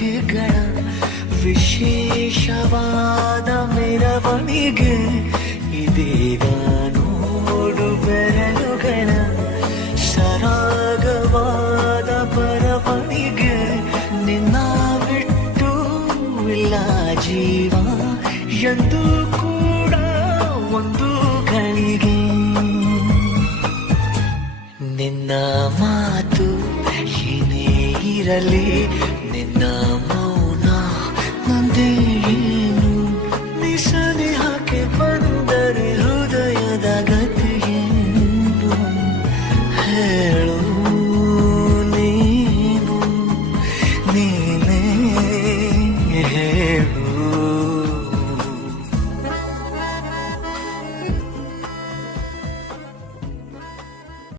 ನಗೆಗಳ ವಿಶೇಷವಾದ ಮೆರವಣಿಗೆ ಇದೀಗ ನೋಡು ಬೆರಳುಗಳ ಸರಾಗವಾದ ಬರವಣಿಗೆ ನಿನ್ನ ಬಿಟ್ಟು ಇಲ್ಲ ಜೀವ ಎಂದು ಕೂಡ ಒಂದು ಗಳಿಗೆ ನಿನ್ನ ಮಾತು ಏನೇ ಇರಲಿ ನಿನ್ನ ಮೌನ ನಂದೇನು ನಿಸನೆ ಹಾಕಿ ಬಂದರೆ ಹೃದಯದ ಗತಿಯೇನು